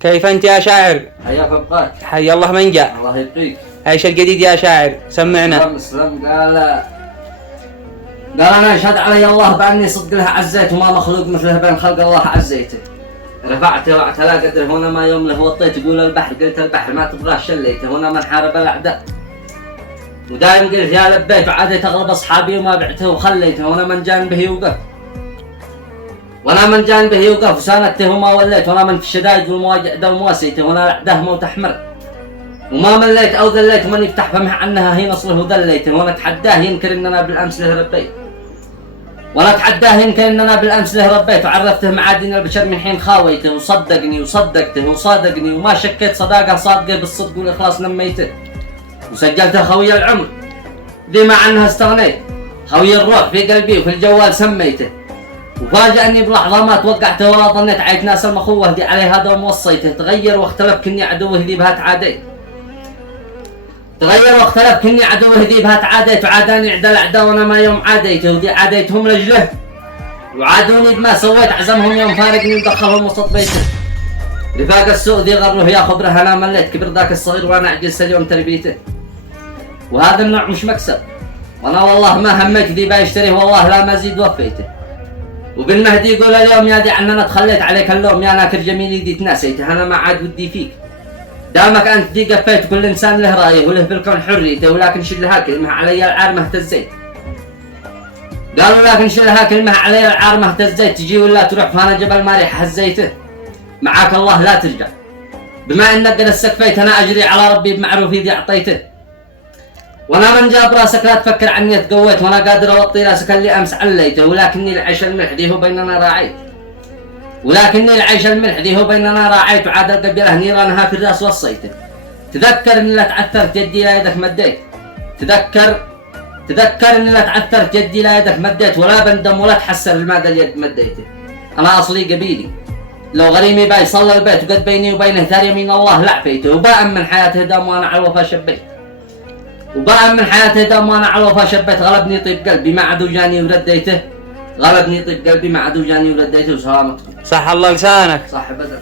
كيف أنت يا شاعر؟ حياك الله. حي الله من جاء. الله يبقيك. ايش الجديد يا شاعر؟ سمعنا. مسلم قال أنا أشهد علي الله بأني صدق لها عزيت وما مخلوق مثله بين خلق الله عزيته. رفعته واعتلى قدره هنا ما يوم له وطيت يقول البحر قلت البحر ما تبغاه شليته هنا من حارب الأعداء. ودايم قلت يا لبيت وعاديت أغلب أصحابي وما بعته وخليته هنا من جانبه يوقف. وانا من جانبه يوقف وساندته وما وليت وانا من في الشدائد والمواجع دوم واسيته وانا الاعداء موت احمر وما مليت او ذليت ومن يفتح فمه عنها هي نصره وذليته وانا اتحداه ينكر اننا بالامس له ربيت وانا اتحداه ينكر اننا بالامس له ربيت وعرفته معادن البشر من حين خاويته وصدقني وصدقته وصادقني وما شكيت صداقه صادقه بالصدق والاخلاص نميته وسجلته خوي العمر ذي ما عنها استغنيت خوي الروح في قلبي وفي الجوال سميته وفاجأني بلحظة ما توقعته ولا ظنيت عيت ناس المخوة دي عليه هذا وموصيته تغير واختلف كني عدوه ذي بها تعاديت تغير واختلف كني عدوه ذي بها تعاديت وعاداني عدا الأعداء وانا ما يوم عاديته وذي عاديتهم لجله وعادوني بما سويت عزمهم يوم فارقني ودخلهم وسط بيته رفاق السوء ذي غروه يا خبره انا مليت كبر ذاك الصغير وانا عجزت اليوم تربيته وهذا النوع مش مكسب وانا والله ما هميت ذي بيشتريه والله لا مزيد وفيته وبالمهدي يقول اليوم يا دي عننا تخليت عليك اللوم يا ناكر جميلي دي تناسيته انا ما عاد ودي فيك دامك انت دي قفيت كل انسان له رايه وله بالكون حريته ولكن شلها كلمه علي العار ما اهتزيت قالوا لكن شلها كلمه علي العار ما اهتزيت تجي ولا تروح فانا جبل ما ريح هزيته معاك الله لا ترجع بما انك قد استكفيت انا اجري على ربي بمعروفي ذي اعطيته وانا من جاب راسك لا تفكر عني تقويت وانا قادر اوطي راسك اللي امس عليته ولكني العيش الملح دي هو بيننا راعيت ولكني العيش الملح دي هو بيننا راعيت وعاد القبيله نيرانها في الراس وصيته تذكر اني لا تعثرت يدي لا يدك مديت تذكر اني لا تعثرت يدي لا يدك مديت ولا بندم ولا تحسر المادة اليد مديته انا اصلي قبيلي لو غريمي باي صلى البيت وقد بيني وبينه ثار يمين الله لعفيته وباء من حياته دام وانا على الوفا شبيت وباء من حياته دام وانا على الوفا شبيت غلبني طيب قلبي ما عدو جاني ورديته غلبني طيب قلبي ما عدو جاني ورديته وسلامتكم صح الله لسانك صح بدر